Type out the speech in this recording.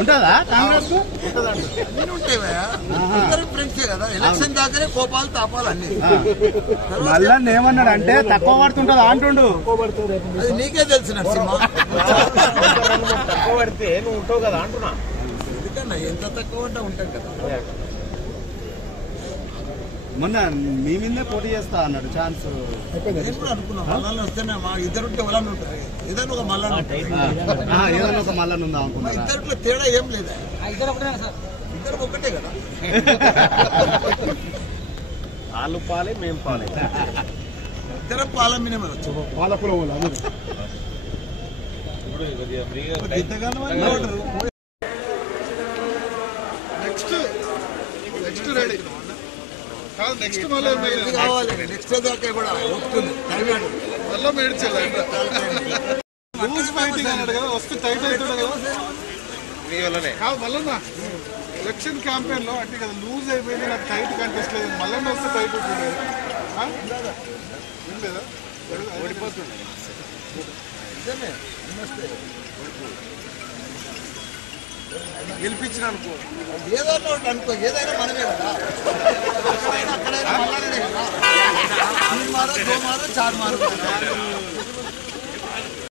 ఉంటుందా కాంగ్రెస్ కు? అన్నీ ఉంటాయి అందరూ ఫ్రెండ్సే కదా. ఎలక్షన్ దాకానే కోపాలు తాపాలు అన్ని. మళ్ళా ఏమన్నాడు అంటే తక్కువ పడుతుంటదా అంటుండు. అది నీకే తెలుసు నరసింహ. తక్కువ పడితే నువ్వు ఉంటావు కదా అంటున్నా. ఎందుకన్నా ఎంత తక్కువ అంటే ఉంటాం కదా. మొన్న మీ మీదే పోటీ చేస్తా అన్నాడు ఛాన్స్. నేను కూడా అనుకున్నా మల్లన్న వస్తేనే మా ఇద్దరుంటే ఎవరన్నా ఉంటారు. ఏదైనా ఒక మల్లన్న ఏదైనా ఒక మల్లన్న ఉందా అనుకున్నా. ఇద్దరిలో తేడా ఏం లేదా? ఇద్దరు ఒకటే కదా. వాళ్ళు పాలే మేము పాలే. ఇద్దరం పాలం మీద వచ్చు. నెక్స్ట్ రెడీ కాదు. నెక్స్ట్ మళ్ళీ కావాలి. నెక్స్ట్ దాకా కూడా వస్తుంది. మళ్ళీ మేడ్చాలి. లూజ్ ఫైటింగ్ అన్నాడు కదా, వస్తే టైట్ అవుతాడు కదా. కాదు మళ్ళా ఎలక్షన్ క్యాంపెయిన్ లో అంటే కదా లూజ్ అయిపోయింది, నాకు టైట్ కంటెస్ట్ లేదు, మళ్ళీ వస్తే టైట్ అవుతుంది లేదా? ఓడిపోతుంది. గెలిపించిన అనుకో ఏదో అనుకో ఏదైనా మనమే కదా. అక్కడైనా మళ్ళీ మారో దో మారో చార్ మారో.